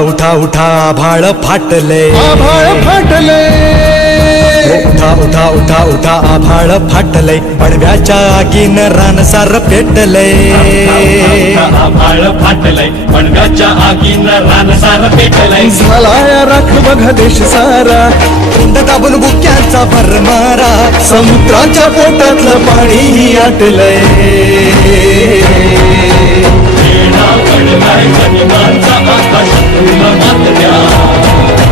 उठा उठा आभाळ फाटले, आभाळ फाटले, उठा उठा उठा उठा आभाळ फाटले, पडव्याच्या आगीन रानसार पेटले, आभाळ फाटले, पडव्याच्या आगीन रानसार पेटले, झालाय राख बघा देश सारा, तोंड दाबून बुक्यांचा भरमारा, समुद्राच्या पोटातलं पाणी आटलंय,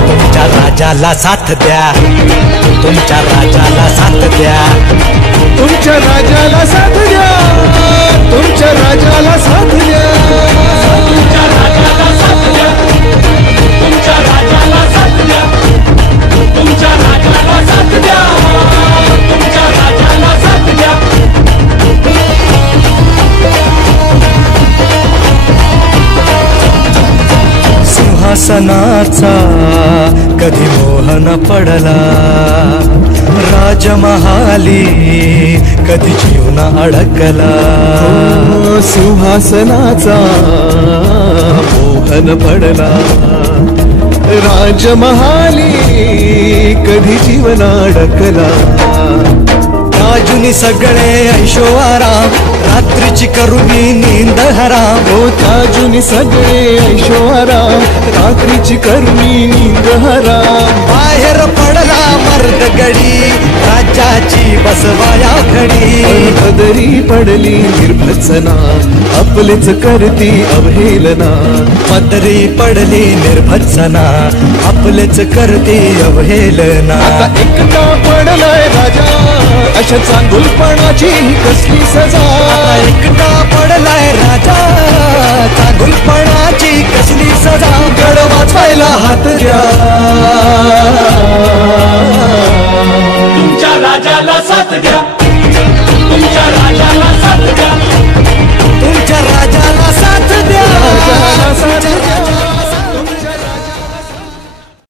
तुमच्या राजाला साथ द्या, तुमच्या राजाला साथ द्या, तुमच्या राजाला साथ द्या, तुमच्या राजाला साथ द्या, तुमच्या राजाला साथ द्या, तुमच्या राजाला साथ द्या, तुमच्या राजाला साथ द्या, तुमच्या राजाला साथ द्या. सिंहासनाचा कधी मोहन पडला, राजमहाली कधी जीवन अडकला, सिंहासनाचा मोहन पडला, राजमहाली कधी जीवन अडकला, राजुनी सगळे ऐशो आराम, रात्रीची करुणी नींद हराम, हो ताजुनी सगळे ऐशो आराम, रात्रीची करुणी नींद हराम, बाहेर पडला मर्द गडी, राज्याची बसवाया घडी, पदरी पडली निर्भत्सना, आपलेच करती अवहेलना, पदरी पडली निर्भत्सना, आपलेच करते अवहेलना, आता एकटा पडलाय राजा, अशा चांगुलपणाची कसली सजा, एकटा पडलाय राजा, चांगुलपणाची कसली सजा, गड वाचवायला हात द्या, तुमच्या राजाला साथ द्या.